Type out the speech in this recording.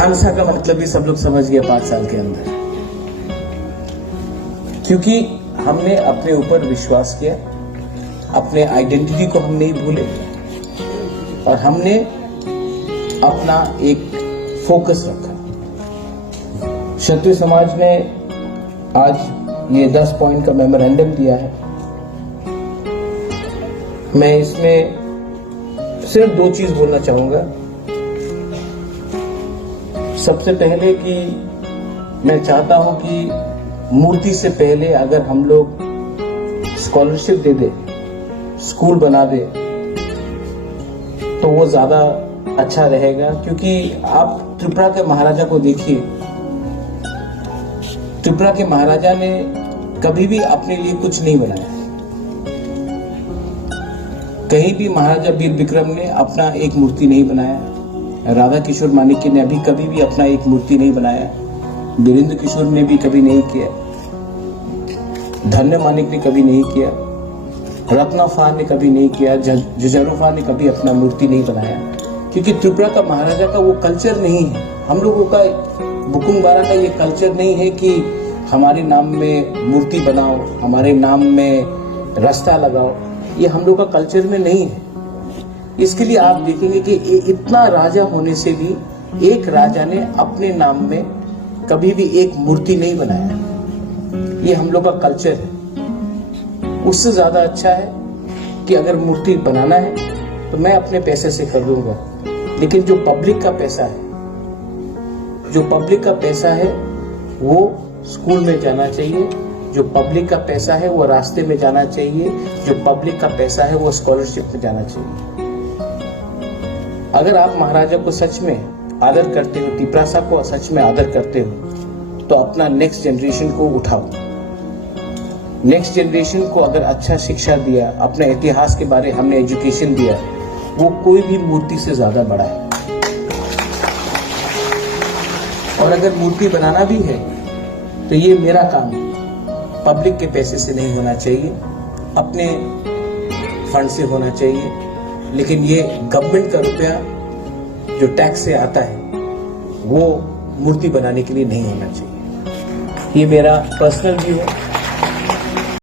खामसा का मतलब भी सब लोग समझ गए 5 साल के अंदर, क्योंकि हमने अपने ऊपर विश्वास किया, अपने आइडेंटिटी को हम नहीं भूले और हमने अपना एक फोकस रखा। क्षत्रिय समाज ने आज ये 10 पॉइंट का मेमोरेंडम दिया है। मैं इसमें सिर्फ 2 चीज बोलना चाहूंगा। सबसे पहले कि मैं चाहता हूं कि मूर्ति से पहले अगर हम लोग स्कॉलरशिप दे दे, स्कूल बना दे, तो वो ज्यादा अच्छा रहेगा। क्योंकि आप त्रिपुरा के महाराजा को देखिए, त्रिपुरा के महाराजा ने कभी भी अपने लिए कुछ नहीं बनाया। कहीं भी महाराजा वीर विक्रम ने अपना एक मूर्ति नहीं बनाया। राधा किशोर माणिक्य ने अभी कभी भी अपना एक मूर्ति नहीं बनाया। वीरेंद्र किशोर ने भी कभी नहीं किया। धन्य मानिक ने कभी नहीं किया। रत्नाफा ने कभी नहीं किया। जुझारूफा ने कभी अपना मूर्ति नहीं बनाया। क्योंकि त्रिपुरा का महाराजा का वो कल्चर नहीं है। हम लोगों का बुकुमबारा का ये कल्चर नहीं है कि हमारे नाम में मूर्ति बनाओ, हमारे नाम में रास्ता लगाओ। ये हम लोग का कल्चर में नहीं है। इसके लिए आप देखेंगे कि इतना राजा होने से भी एक राजा ने अपने नाम में कभी भी एक मूर्ति नहीं बनाया। ये हम लोग का कल्चर है। उससे ज्यादा अच्छा है कि अगर मूर्ति बनाना है तो मैं अपने पैसे से कर दूंगा, लेकिन जो पब्लिक का पैसा है, जो पब्लिक का पैसा है वो स्कूल में जाना चाहिए। जो पब्लिक का पैसा है वो रास्ते में जाना चाहिए। जो पब्लिक का पैसा है वो स्कॉलरशिप में जाना चाहिए। अगर आप महाराजा को सच में आदर करते हो, तिपरासा को सच में आदर करते हो, तो अपना नेक्स्ट जनरेशन को उठाओ। नेक्स्ट जनरेशन को अगर अच्छा शिक्षा दिया, अपने इतिहास के बारे हमने एजुकेशन दिया, वो कोई भी मूर्ति से ज्यादा बड़ा है। और अगर मूर्ति बनाना भी है तो ये मेरा काम है, पब्लिक के पैसे से नहीं होना चाहिए, अपने फंड से होना चाहिए। लेकिन ये गवर्नमेंट का रुपया जो टैक्स से आता है वो मूर्ति बनाने के लिए नहीं होना चाहिए। ये मेरा पर्सनल व्यू है।